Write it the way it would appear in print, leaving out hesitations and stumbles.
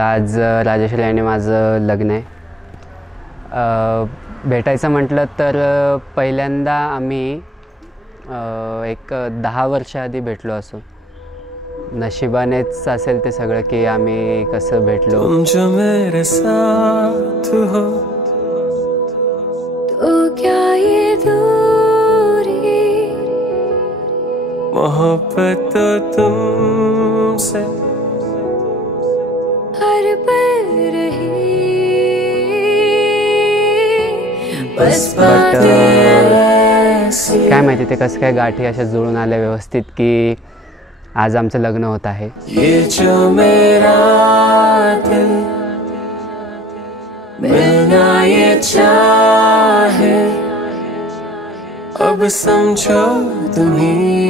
आज राजेश्री आणि माझं लग्न आहे. भेटायचं म्हटलं तर पहिल्यांदा आम्ही एक 10 वर्ष आधी भेटलो असो. नशिबानेच असेल ते सगळं की आम्ही कसं भेटलो. तुम जो मेरे साथ हो तो क्या ये दूरी मोहब्बत तो तुमसे हर पल रही बस बातें ऐसी. काय माहिती ते कसं काय गाठी अशा जुळून आल्या व्यवस्थित की आज आमचं लग्न होत आहे. ये जो मेरा दिल मिलना ये चाहे अब समझो तुम्ही